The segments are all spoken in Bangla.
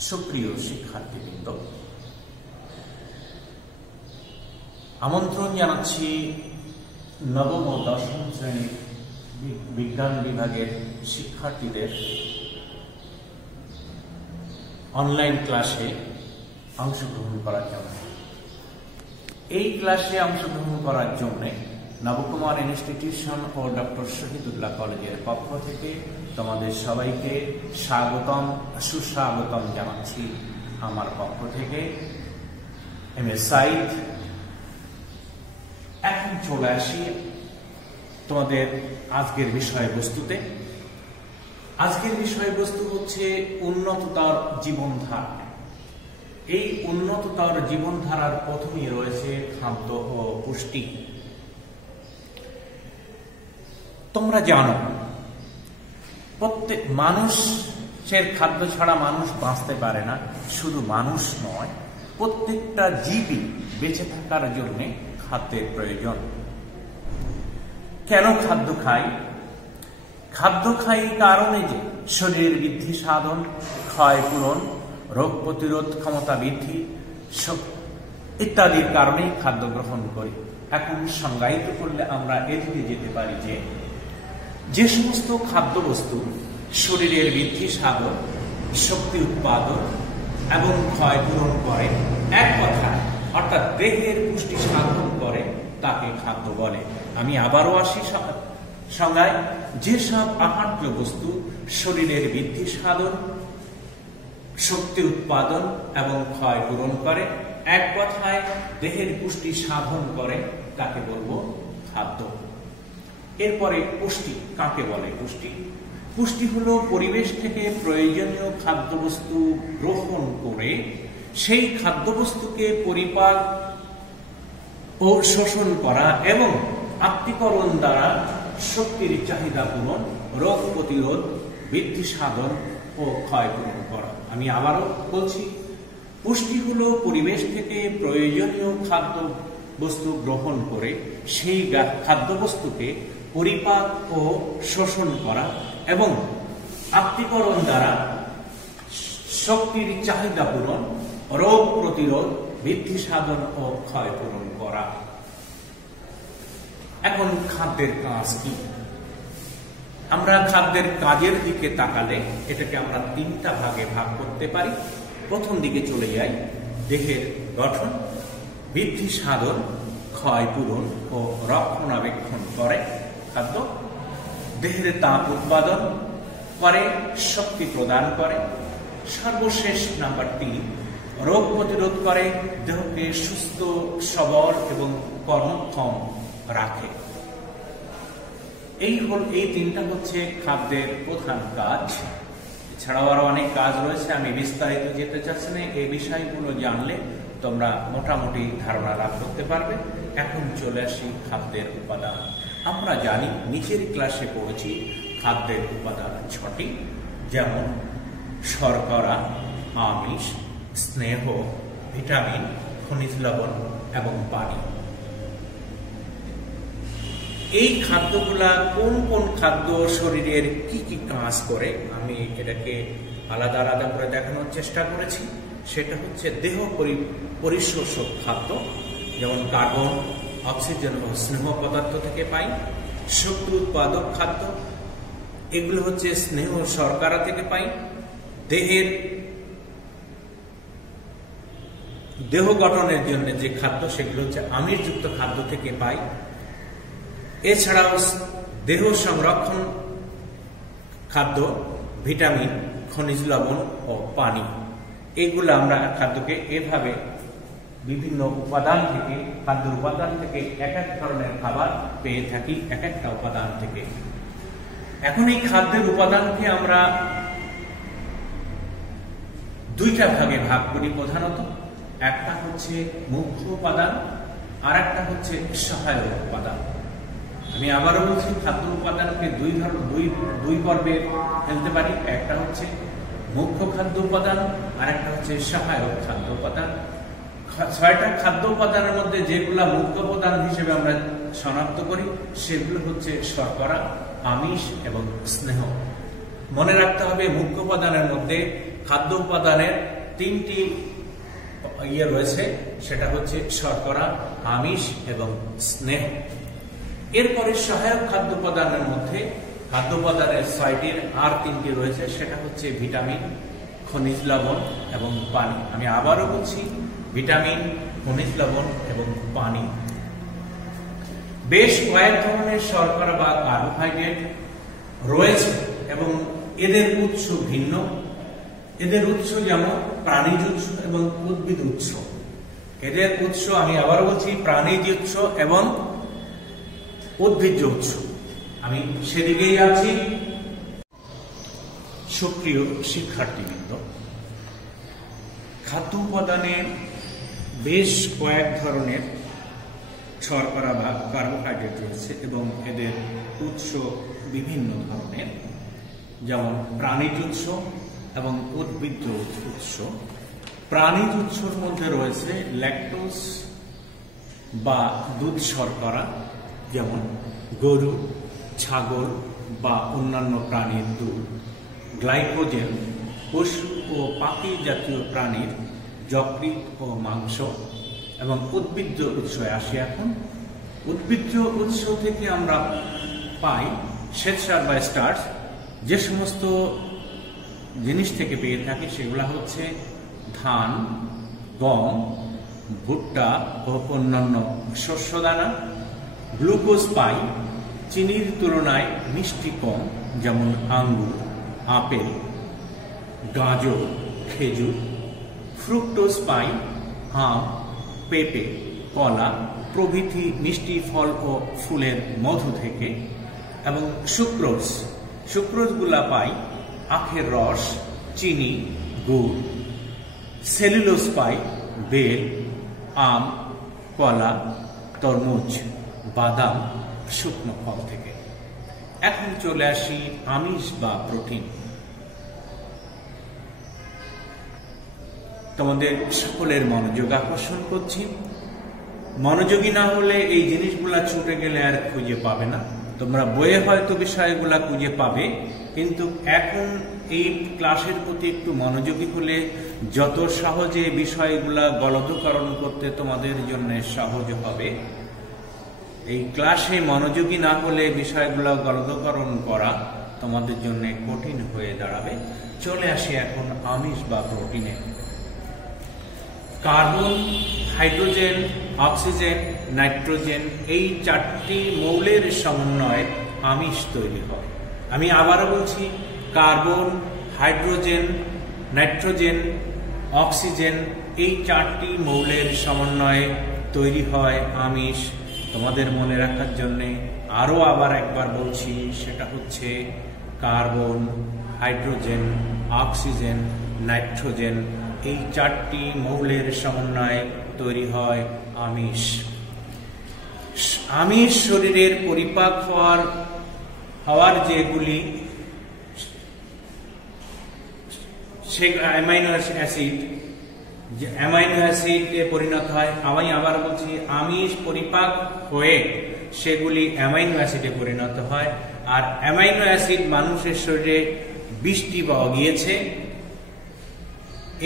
সুপ্রিয় শিক্ষার্থীবৃন্দ, আমন্ত্রণ জানাচ্ছি নবম ও দশম শ্রেণীর বিজ্ঞান বিভাগের শিক্ষার্থীদের অনলাইন ক্লাসে অংশগ্রহণ করার জন্য। এই ক্লাসে অংশগ্রহণ করার জন্য নবকুমার ইনস্টিটিউশন ও ডক্টর শহীদুল্লাহ কলেজের পক্ষ থেকে তোমাদের সবাইকে সুস্বাগতম জানাচ্ছি। আমার পক্ষ থেকে এম.এ. সাইদ। এখন চলে আসি তোমাদের আজকের বিষয়বস্তুতে। আজকের বিষয়বস্তু হচ্ছে উন্নততর জীবনধারা। এই উন্নততর জীবনধারার প্রথমেই রয়েছে খাদ্য ও পুষ্টি। তোমরা জানো, প্রত্যেক মানুষের খাদ্য ছাড়া মানুষ বাঁচতে পারে না। শুধু মানুষ নয়, প্রত্যেকটা জীবই বেঁচে থাকার জন্য খাদ্যের প্রয়োজন। কেন খাদ্য খাই? খাদ্য খাই কারণে যে শরীরের বৃদ্ধি সাধন, ক্ষয় পূরণ, রোগ প্রতিরোধ ক্ষমতা বৃদ্ধি ইত্যাদির কারণেই খাদ্য গ্রহণ করি। এখন সংজ্ঞায়িত করলে আমরা এদিকে যেতে পারি যে সমস্ত খাদ্যবস্তু শরীরের বৃদ্ধি সাধন, শক্তি উৎপাদন এবং ক্ষয় পূরণ করে, এক কথায় অর্থাৎ দেহের পুষ্টি সাধন করে, তাকে খাদ্য বলে। আমি আবারও আসি সংজ্ঞায়। যেসব আহার্য বস্তু শরীরের বৃদ্ধি সাধন, শক্তি উৎপাদন এবং ক্ষয় পূরণ করে, এক কথায় দেহের পুষ্টি সাধন করে, তাকে বলবো খাদ্য। এরপরে পুষ্টি কাকে বলে? পুষ্টি হলো পরিবেশ থেকে প্রয়োজনীয় খাদ্যবস্তু গ্রহণ করে সেই খাদ্যবস্তুকে পরিপাক ও শোষণ করা এবং আত্তীকরণ দ্বারা শক্তির চাহিদা পূরণ, রোগ প্রতিরোধ, বৃদ্ধি সাধন ও ক্ষয় পূরণ করা। আমি আবারও বলছি, পুষ্টি হলো পরিবেশ থেকে প্রয়োজনীয় খাদ্য বস্তু গ্রহণ করে সেই খাদ্যবস্তুকে পরিপাক ও শোষণ করা এবং আত্তীকরণ দ্বারা শক্তির চাহিদা পূরণ, রোগ প্রতিরোধ, বৃদ্ধি সাধন ও ক্ষয় পূরণ করা। এখন খাদ্যের কাজ কি? আমরা খাদ্যের কাজের দিকে তাকালে এটাকে আমরা তিনটা ভাগে ভাগ করতে পারি। প্রথম দিকে চলে যাই, দেহের গঠন, বৃদ্ধি সাধন, ক্ষয় পূরণ ও রক্ষণাবেক্ষণ করে খাদ্য। দেহের তাপ উৎপাদন করে, শক্তি প্রদান করে। সর্বশেষ নাম্বার 3, রোগ প্রতিরোধ করে, দেহকে সুস্থ সবল এবং কর্মক্ষম রাখে। এই তিনটা হচ্ছে খাদ্যের প্রধান কাজ। এছাড়াও আরো অনেক কাজ রয়েছে, আমি বিস্তারিত যেতে চাচ্ছি না। এই বিষয়গুলো জানলে তোমরা মোটামুটি ধারণা লাভ করতে পারবে। এখন চলে আসি খাদ্যের উপাদান। আমরা জানি, নিচের ক্লাসে পড়েছি খাদ্যের উপাদান 6টি, যেমন শর্করা, আমিষ, স্নেহ, ভিটামিন, খনিজ লবণ এবং পানি। এই খাদ্যগুলা কোন কোন খাদ্য শরীরের কি কি কাজ করে, আমি এটাকে আলাদা আলাদা করে দেখানোর চেষ্টা করেছি। সেটা হচ্ছে দেহ পরিশোষক খাদ্য, যেমন কার্বন, অক্সিজেন ও স্নেহ পদার্থ থেকে পাই। শক্তি উৎপাদক খাদ্য, এগুলো হচ্ছে স্নেহ শর্করা থেকে পাই। দেহ গঠনের জন্য যে খাদ্য, সেগুলো হচ্ছে আমিষযুক্ত খাদ্য থেকে পাই। এছাড়াও দেহ সংরক্ষণ খাদ্য, ভিটামিন, খনিজ লবণ ও পানি। এগুলো আমরা খাদ্যকে এভাবে বিভিন্ন উপাদান থেকে, খাদ্যের উপাদান থেকে এক এক ধরনের খাবার পেয়ে থাকি, এক একটা উপাদান থেকে। এখন এই খাদ্যের উপাদানকে আমরা দুইটা ভাগে ভাগ করি প্রধানত। একটা হচ্ছে মুখ্য উপাদান, আর একটা হচ্ছে সহায়ক উপাদান। আমি আবারও বলছি, খাদ্য উপাদানকে দুই পর্বে ফেলতে পারি। একটা হচ্ছে মুখ্য খাদ্য উপাদান, আর একটা হচ্ছে সহায়ক খাদ্য উপাদান। 6টা খাদ্য উপাদানের মধ্যে যেগুলা মুখ্য উপাদান হিসেবে আমরা শনাক্ত করি, সেগুলো হচ্ছে শর্করা, আমিষ এবং স্নেহ। মনে রাখতে হবে, মুখ্য উপাদানের মধ্যে খাদ্য উপাদানের তিনটি ইয়ে রয়েছে, সেটা হচ্ছে শর্করা, আমিষ এবং স্নেহ। এরপরে সহায়ক খাদ্য উপাদানের মধ্যে খাদ্য উপাদানের 6টির আর 3টি রয়েছে, সেটা হচ্ছে ভিটামিন, খনিজ লবণ এবং পানি। আমি আবারও বলছি, ভিটামিন, খনিজ লবণ এবং পানি। বেশ কয়েক ধরনের শর্করা বা কার্বোহাইড্রেট রয়েছে এবং এদের উৎস ভিন্ন। এদের উৎস যেমন প্রাণীজ উৎস এবং উদ্ভিদ উৎস। এদের উৎস আমি আবার বলছি, প্রাণীজ উৎস এবং উদ্ভিজ্জ উৎস। আমি সেদিকেই যাচ্ছি। সুপ্রিয় শিক্ষার্থীবৃন্দ, খাদ্য উপাদানে বেশ কয়েক ধরনের শর্করা বা কার্বোহাইড্রেট রয়েছে এবং এদের উৎস বিভিন্ন ধরনের, যেমন প্রাণীজ উৎস এবং উদ্ভিজ্জ উৎস। প্রাণীজ উৎসর মধ্যে রয়েছে ল্যাকটোজ বা দুধ শর্করা, যেমন গরু, ছাগল বা অন্যান্য প্রাণীর দুধ। গ্লাইকোজেন পশু ও পাখি জাতীয় প্রাণীর যকৃৎ ও মাংস। এবং উদ্ভিজ্জ উৎসে আসি এখন। উদ্ভিজ্জ উৎস থেকে আমরা পাই শ্বেতসার বা স্টার্চ। যে সমস্ত জিনিস থেকে পেয়ে থাকি সেগুলা হচ্ছে ধান, গম, ভুট্টা ও অন্যান্য শস্যদানা। গ্লুকোজ পাই চিনির তুলনায় মিষ্টি কম, যেমন আঙ্গুর, আপেল, গাজর, খেজুর। ফ্রুক্টোজ পাই আম, পেঁপে, কলা প্রভৃতি মিষ্টি ফল ও ফুলের মধু থেকে। এবং সুক্রোজগুলা পাই আখের রস, চিনি, গুড়। সেলুলোজ পাই বেল, আম, কলা, তরমুজ, বাদাম, শুকনো ফল থেকে। এখন চলে আসি আমিষ বা প্রোটিন। তোমাদের সকলের মনোযোগ আকর্ষণ করছি। মনোযোগী না হলে এই জিনিসগুলা ছুটে গেলে আর খুঁজে পাবে না। তোমরা বইয়ে হয়তো বিষয়গুলা খুঁজে পাবে, কিন্তু এখন এই ক্লাসের প্রতি একটু মনোযোগী হলে যত সহজে বিষয়গুলা গলদকরণ করতে তোমাদের জন্য সহজ হবে। এই ক্লাসে মনোযোগী না হলে বিষয়গুলো গলদকরণ করা তোমাদের জন্য কঠিন হয়ে দাঁড়াবে। চলে আসি এখন আমিষ বা প্রোটিনে। কার্বন, হাইড্রোজেন, অক্সিজেন, নাইট্রোজেন এই 4টি মৌলের সমন্বয়ে আমিষ তৈরি হয়। আমি আবারও বলছি, কার্বন, হাইড্রোজেন, নাইট্রোজেন, অক্সিজেন এই 4টি মৌলের সমন্বয়ে তৈরি হয় আমিষ। তোমাদের মনে রাখার জন্য আরো আবার একবার বলছি, সেটা হচ্ছে কার্বন, হাইড্রোজেন, অক্সিজেন, নাইট্রোজেন এই 4টি মৌলের সমন্বয়ে তৈরি হয় আমিষ। আমিষ শরীরের পরিপাক হওয়ার যেগুলি অ্যামাইনো অ্যাসিডে পরিণত হয়। আমি আবার বলছি, আমিষ পরিপাক হয়ে সেগুলি অ্যামাইনো অ্যাসিডে পরিণত হয়। আর অ্যামাইনো অ্যাসিড মানুষের শরীরে 20টি পাওয়া গিয়েছে।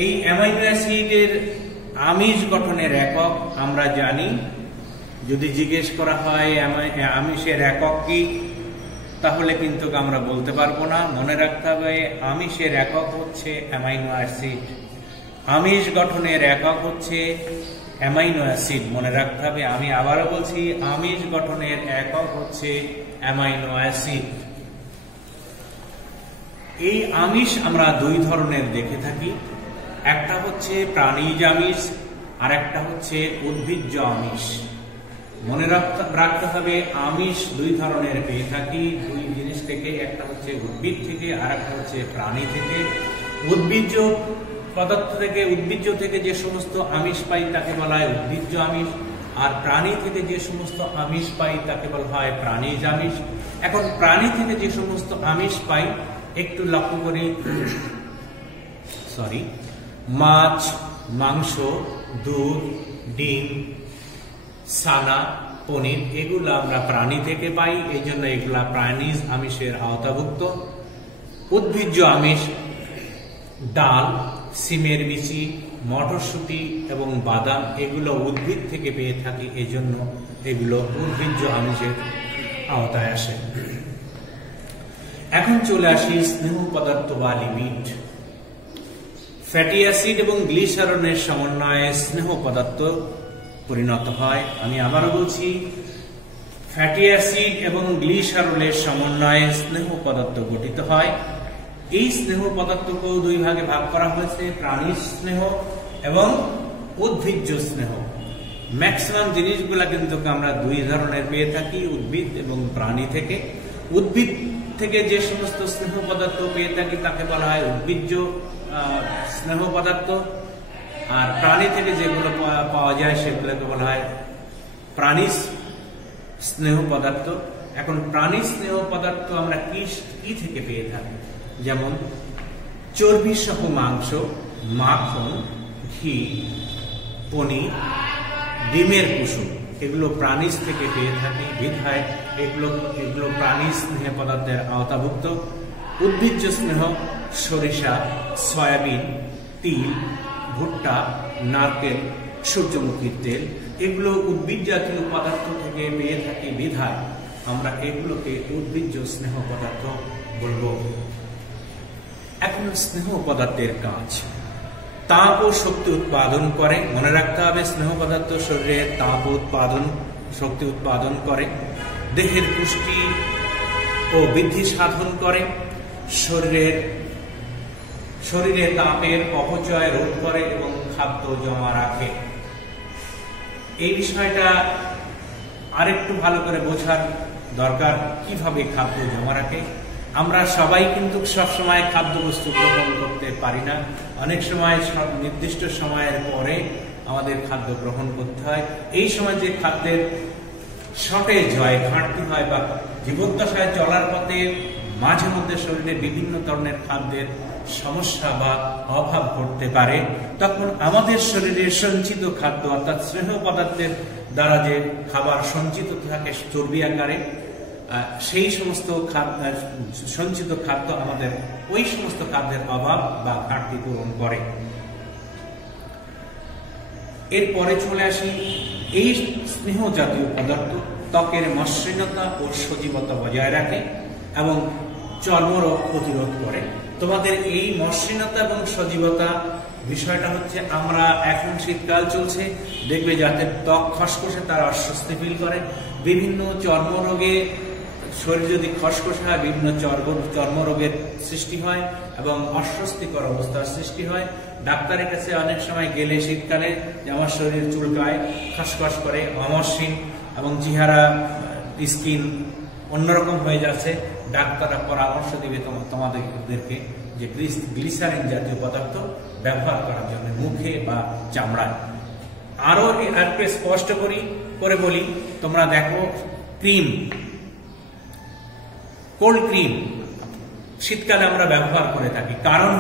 এই অ্যামাইনো অ্যাসিডের আমিষ গঠনের একক আমরা জানি। যদি জিজ্ঞেস করা হয় আমিষের একক কি, তাহলে কিন্তু আমরা বলতে পারবো না। মনে রাখতে হবে, আমিষের একক হচ্ছে অ্যামাইনো অ্যাসিড। আমিষ গঠনের একক হচ্ছে অ্যামাইনো অ্যাসিড, মনে রাখতে হবে। আমি আবারও বলছি, আমিষ গঠনের একক হচ্ছে অ্যামাইনো অ্যাসিড। এই আমিষ আমরা 2 ধরনের দেখে থাকি। একটা হচ্ছে প্রাণীজ আমিষ, আর একটা হচ্ছে উদ্ভিজ্জ আমিষ। মনে রাখতে হবে, আমিষ 2 ধরনের পেয়ে থাকি 2 জিনিস থেকে। একটা হচ্ছে উদ্ভিদ থেকে, আর একটা হচ্ছে প্রাণী থেকে। উদ্ভিজ্জ পদার্থ থেকে, উদ্ভিজ্জ থেকে যে সমস্ত আমিষ পাই তাকে বলা হয় উদ্ভিজ্জ আমিষ, আর প্রাণী থেকে যে সমস্ত আমিষ পাই তাকে বলা হয় প্রাণীজ আমিষ। এখন প্রাণী থেকে যে সমস্ত আমিষ পাই একটু লক্ষ্য করি। মাছ, মাংস, দুধ, ডিম, ছানা, পনির এগুলো আমরা প্রাণী থেকে পাই, এই জন্য এগুলা প্রাণীজ আমিষের আওতাভুক্ত। উদ্ভিজ্জ আমিষ ডাল, সিমের বিচি, মটরশুঁটি এবং বাদাম এগুলো উদ্ভিদ থেকে পেয়ে থাকি, এজন্য এগুলো উদ্ভিজ্জ আমিষের আওতায় আসে। এখন চলে আসি স্নেহ পদার্থ বা লিপিড। ফ্যাটি অ্যাসিড এবং গ্লিসারলের সমন্বয়ে স্নেহ পদার্থ পরিণত হয়। আমি আবারও বলছি, ফ্যাটি অ্যাসিড এবং গ্লিসারলের সমন্বয়ে স্নেহ পদার্থ গঠিত হয়। এই স্নেহ পদার্থকেও দুই ভাগে ভাগ করা হয়েছে, প্রাণীর স্নেহ এবং উদ্ভিজ্জ স্নেহ। ম্যাক্সিমাম জিনিসগুলা কিন্তু আমরা দুই ধরনের পেয়ে থাকি, উদ্ভিদ এবং প্রাণী থেকে। উদ্ভিদ থেকে যে সমস্ত স্নেহ পদার্থ পেয়ে থাকি তাকে বলা হয় উদ্ভিজ্জ স্নেহ পদার্থ, আর প্রাণী থেকে যেগুলো পাওয়া যায় সেগুলোকে বলা হয় প্রাণী স্নেহ পদার্থ। এখন প্রাণী স্নেহ পদার্থ আমরা কি থেকে পেয়ে থাকি? যেমন চর্বি সহ মাংস, মাখন, ঘি, পনির, ডিমের কুসুম, এগুলো প্রাণী থেকে পেয়ে থাকি, বিধায় এগুলো প্রাণী স্নেহ পদার্থের আওতাভুক্ত। উদ্ভিজ্জ স্নেহ সরিষা, সয়াবিন, তিল, ভুট্টা, নারকেল, সূর্যমুখীর তেল, এগুলো উদ্ভিদ জাতীয় পদার্থ থেকে পেয়ে থাকি, বিধায় আমরা এগুলোকে উদ্ভিজ্জ স্নেহ পদার্থ বলবো। এখন স্নেহ পদার্থের কাজ, তাপ ও শক্তি উৎপাদন করে। মনে রাখতে হবে, স্নেহ পদার্থ শরীরে তাপ উৎপাদন, শক্তি উৎপাদন করে, দেহের পুষ্টি ও বৃদ্ধি সাধন করে, শরীরে তাপের অপচয় রোধ করে এবং খাদ্য জমা রাখে। এই বিষয়টা আরেকটু ভালো করে বোঝার দরকার, কিভাবে খাদ্য জমা রাখে। আমরা সবাই কিন্তু সবসময় খাদ্যবস্তু গ্রহণ করতে পারি না, অনেক সময় নির্দিষ্ট সময়ের পরে আমাদের খাদ্য গ্রহণ করতে হয়। এই সময় যে খাদ্যের শর্টেজ হয়, ঘাটতি হয়, বা জীবদ্দশায় চলার পথে মাঝে মধ্যে শরীরে বিভিন্ন ধরনের খাদ্যের সমস্যা বা অভাব ঘটতে পারে, তখন আমাদের শরীরের সঞ্চিত খাদ্য অর্থাৎ স্নেহ পদার্থের দ্বারা যে খাবার সঞ্চিত থাকে চর্বি আকারে, সেই সমস্ত সঞ্চিত খাদ্য আমাদের ওই সমস্ত খাদ্যের অভাব বা ঘাটতি পূরণ করে। এরপরে চলে আসি, এই স্নেহ জাতীয় পদার্থ ত্বকের মসৃণতা ও সজীবতা বজায় রাখে এবং চর্মরোগ প্রতিরোধ করে। তোমাদের এই মসৃণতা এবং সজীবতা বিষয়টা হচ্ছে, আমরা এখন শীতকাল চলছে, দেখবে যাদের ত্বক খসখসে তারা অস্বস্তি ফিল করে, বিভিন্ন চর্মরোগে, শরীর যদি খসখসে হয় বিভিন্ন চর্মরোগের সৃষ্টি হয় এবং অস্বস্তিকর অবস্থার সৃষ্টি হয়। ডাক্তারের কাছে অনেক সময় গেলে শীতকালে যে আমার শরীর চুলকায়, খসখস করে, অমসৃণ এবং চেহারা স্কিন অন্যরকম হয়ে যাচ্ছে, ডাক্তাররা পরামর্শ দিবে তোমাদেরকে যে গ্লিসারিন জাতীয় পদার্থ ব্যবহার করার জন্য মুখে বা চামড়ায়। আরো একটু স্পষ্ট করে বলি, তোমরা দেখো ক্রিম, কোল্ড ক্রিম শীতকালে আমরা ব্যবহার করে থাকি। কারণ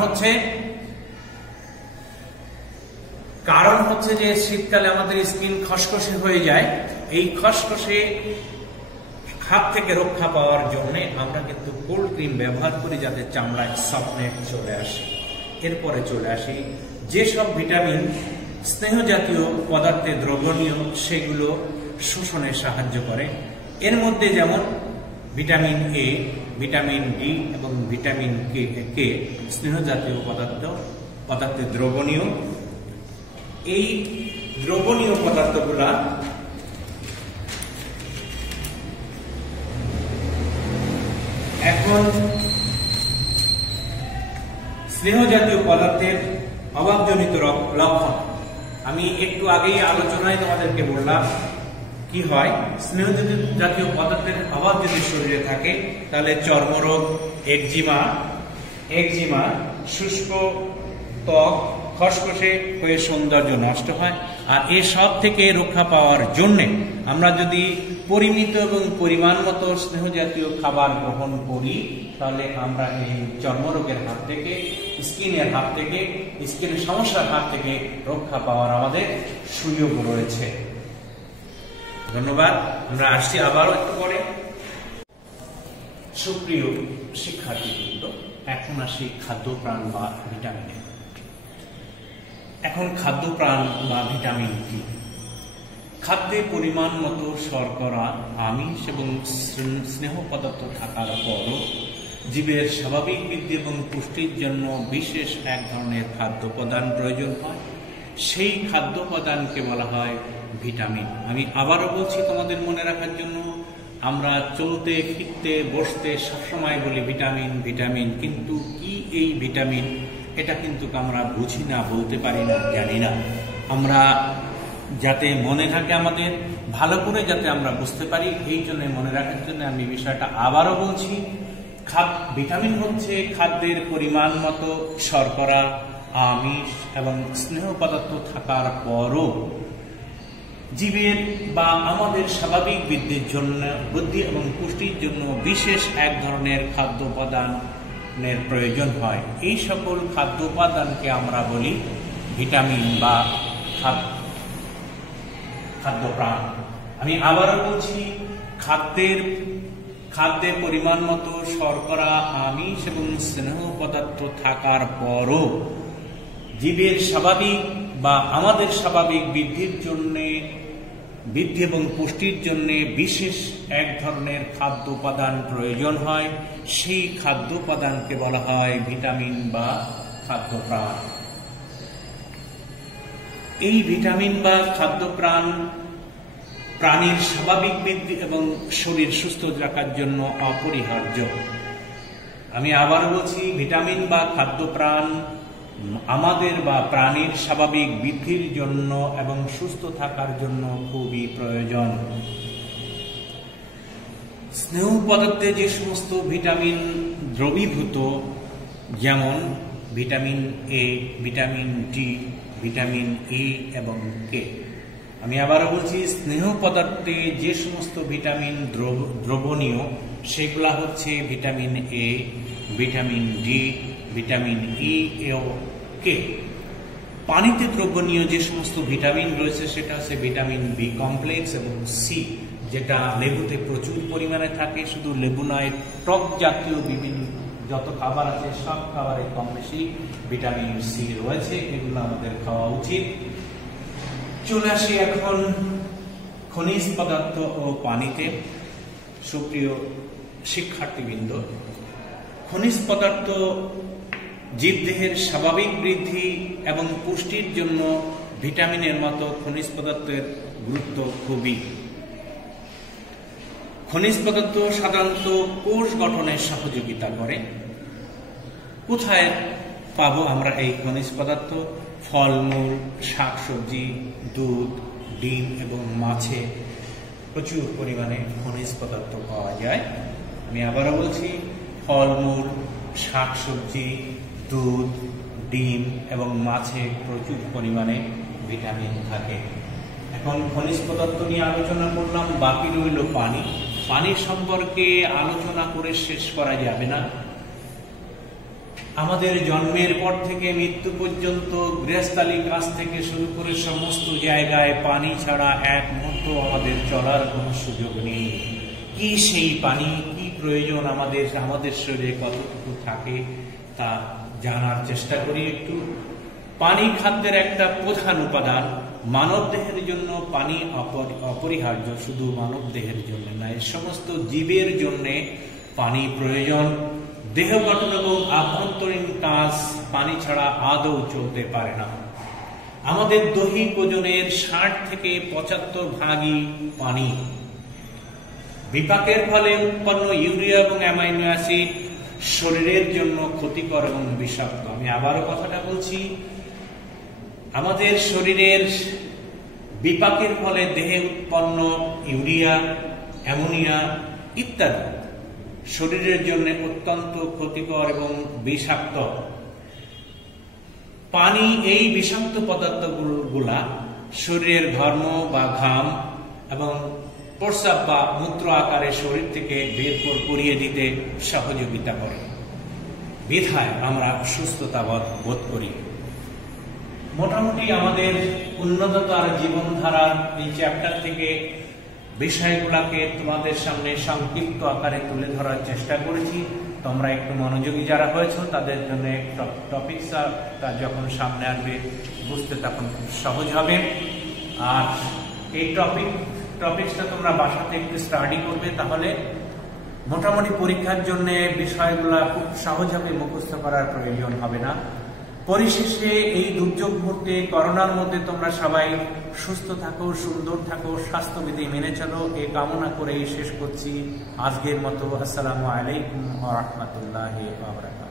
হচ্ছে যে শীতকালে আমাদের স্কিন খসখসে হয়ে যায়। এই খসখসে হাত থেকে রক্ষা পাওয়ার জন্য আমরা কিন্তু কোল্ড ক্রিম ব্যবহার করি, যাতে চামড়ায় সফটনেস চলে আসে। এরপরে চলে আসি, যেসব ভিটামিন স্নেহ জাতীয় পদার্থে দ্রবণীয় সেগুলো শোষণে সাহায্য করে। এর মধ্যে যেমন ভিটামিন এ, ভিটামিন ডি এবং ভিটামিন কে স্নেহ জাতীয় পদার্থে দ্রবণীয়। এই দ্রবণীয় পদার্থগুলা এখন স্নেহ জাতীয় পদার্থের অভাবজনিত লক্ষণ। আমি একটু আগেই আলোচনায় তোমাদেরকে বললাম কি হয়, স্নেহ জাতীয় পদার্থের অভাব যদি শরীরে থাকে তাহলে চর্মরোগ, একজিমা, শুষ্ক ত্বক, খসখসে হয়ে সৌন্দর্য নষ্ট হয়। আর এসব থেকে রক্ষা পাওয়ার জন্য আমরা যদি পরিমিত এবং পরিমাণ মতো স্নেহ জাতীয় খাবার গ্রহণ করি, তাহলে আমরা এই চর্মরোগের হাত থেকে, স্কিনের সমস্যার হাত থেকে রক্ষা পাওয়ার আমাদের সুযোগ রয়েছে। ধন্যবাদ। আমরা আসছি আবারও একটু পরে। সুপ্রিয় শিক্ষার্থীবৃন্দ, এখন আসি খাদ্যপ্রাণ বা ভিটামিনে। এখন খাদ্যপ্রাণ বা ভিটামিন কি? খাদ্যে পরিমাণ মতো শর্করা, আমিষ এবং স্নেহ পদার্থ থাকার পরও জীবের স্বাভাবিক বৃদ্ধি এবং পুষ্টির জন্য বিশেষ এক ধরনের খাদ্য উপাদান প্রয়োজন হয়। সেই খাদ্য উপাদানকে বলা হয় ভিটামিন। আমি আবারও বলছি তোমাদের মনে রাখার জন্য, আমরা চলতে ফিরতে বসতে সবসময় বলি ভিটামিন ভিটামিন, কিন্তু কি এই ভিটামিন এটা কিন্তু আমরা বুঝি না, বলতে পারি না, জানি না। আমরা যাতে মনে থাকে আমাদের ভালো করে, যাতে আমরা বুঝতে পারি, এই জন্য মনে রাখার জন্য আমি বিষয়টা আবারও বলছি। ভিটামিন হচ্ছে খাদ্যের পরিমাণ মতো শর্করা, আমিষ এবং স্নেহ পদার্থ থাকার পরও জীবের বা আমাদের স্বাভাবিক বৃদ্ধি এবং পুষ্টির জন্য বিশেষ এক ধরনের খাদ্য উপাদানের প্রয়োজন হয়। এই সকল খাদ্য উপাদানকে আমরা বলি ভিটামিন বা খাদ্যপ্রাণ। আমি আবারও বলছি, খাদ্যে পরিমাণ মতো শর্করা, আমিষ এবং স্নেহ পদার্থ থাকার পরও জীবের স্বাভাবিক বা আমাদের স্বাভাবিক বৃদ্ধি এবং পুষ্টির জন্য বিশেষ এক ধরনের খাদ্য উপাদান প্রয়োজন হয়। সেই খাদ্য উপাদানকে বলা হয় ভিটামিন বা খাদ্যপ্রাণ। এই ভিটামিন বা খাদ্যপ্রাণ প্রাণীর স্বাভাবিক বৃদ্ধি এবং শরীর সুস্থ রাখার জন্য অপরিহার্য। আমি আবার বলছি, ভিটামিন বা খাদ্যপ্রাণ আমাদের বা প্রাণীর স্বাভাবিক বৃদ্ধির জন্য এবং সুস্থ থাকার জন্য খুবই প্রয়োজন। স্নেহ পদার্থে যে সমস্ত ভিটামিন দ্রবীভূত, যেমন vitamin A, vitamin D, vitamin ই এবং কে। আমি আবারও বলছি, স্নেহ পদার্থে যে সমস্ত ভিটামিন দ্রবণীয় সেগুলা হচ্ছে vitamin A, vitamin D, vitamin E ও কে। পানিতে দ্রবণীয় যে সমস্ত ভিটামিন রয়েছে সেটা হচ্ছে ভিটামিন বি কমপ্লেক্স এবং সি, যেটা লেবুতে প্রচুর পরিমাণে থাকে। শুধু লেবু নয়, টক জাতীয় বিভিন্ন যত খাবার আছে সব খাবারে কম বেশি ভিটামিন সি রয়েছে, এগুলো আমাদের খাওয়া উচিত। চলে আসি এখন খনিজ পদার্থ ও পানিতে। সুপ্রিয় শিক্ষার্থীবৃন্দ, খনিজ পদার্থ জীবদেহের স্বাভাবিক বৃদ্ধি এবং পুষ্টির জন্য ভিটামিনের মতো খনিজ পদার্থের গুরুত্ব খুবই। খনিজ পদার্থ সাধারণত কোষ গঠনে সহযোগিতা করে। কোথায় পাবো আমরা এই খনিজ পদার্থ? ফলমূল, শাকসবজি, দুধ, ডিম এবং মাছে প্রচুর পরিমাণে খনিজ পদার্থ পাওয়া যায়। আমি আবারও বলছি, ফলমূল, শাকসবজি, দুধ, ডিম এবং মাছে প্রচুর পরিমাণে ভিটামিন থাকে। এখন খনিজ পদার্থ নিয়ে আলোচনা করলাম, বাকি রইল পানি। পানির সম্পর্কে আলোচনা করে শেষ করা যাবে না। আমাদের জন্মের পর থেকে মৃত্যু পর্যন্ত গৃহস্থালী কাজ থেকে শুরু করে সমস্ত জায়গায় পানি ছাড়া এক মুহূর্ত আমাদের চলার কোনো সুযোগ নেই। কি সেই পানি, কি প্রয়োজন আমাদের শরীরে কতটুকু থাকে তা জানার চেষ্টা করি একটু। পানি খাদ্যের একটা প্রধান উপাদান। মানব দেহের জন্য পানি অপরিহার্য, শুধু মানব দেহের জন্য নয়, সমস্ত জীবের জন্য পানি প্রয়োজন। দেহ গঠন এবং আভ্যন্তরীণ কাজ পানি ছাড়া আদৌ চলতে পারে না। আমাদের দৈহিক ওজনের 60 থেকে 75 ভাগই পানি। বিপাকের ফলে উৎপন্ন ইউরিয়া এবং অ্যামাইনো অ্যাসিড শরীরের জন্য ক্ষতিকর এবং বিষাক্ত। আমি আবারও কথাটা বলছি, আমাদের শরীরের বিপাকের ফলে দেহে উৎপন্ন ইউরিয়া, অ্যামোনিয়া ইত্যাদি শরীরের জন্য অত্যন্ত ক্ষতিকর এবং বিষাক্ত। পানি এই বিষাক্ত পদার্থগুলা শরীরের ঘর্ম বা ঘাম এবং প্রস্রাব বা মূত্র আকারে শরীর থেকে বের করিয়ে দিতে সহযোগিতা করে, বিধায় আমরা সুস্থতা বোধ করি। মোটামুটি আমাদের উন্নততর জীবনধারার এই চ্যাপ্টার থেকে বিষয়গুলোকে তোমাদের সামনে সংক্ষিপ্ত আকারে তুলে ধরার চেষ্টা করেছি। তোমরা একটু মনোযোগী যারা হয়েছো তাদের জন্য টপিকসটা যখন সামনে আসবে বুঝতে তখন খুব সহজ হবে। আর এই টপিকসটা তোমরা বাসাতে একটু স্টাডি করবে, তাহলে মোটামুটি পরীক্ষার জন্য বিষয়গুলা খুব সহজভাবে মুখস্থ করার প্রয়োজন হবে না। পরিশেষে এই দুর্যোগ মুহূর্তে করোনার মধ্যে তোমরা সবাই সুস্থ থাকো, সুন্দর থাকো, স্বাস্থ্যবিধি মেনে চলো, এই কামনা করেই শেষ করছি আজকের মতো। আসসালামু আলাইকুম ওয়া রাহমাতুল্লাহি ওয়া বারাকাতুহু।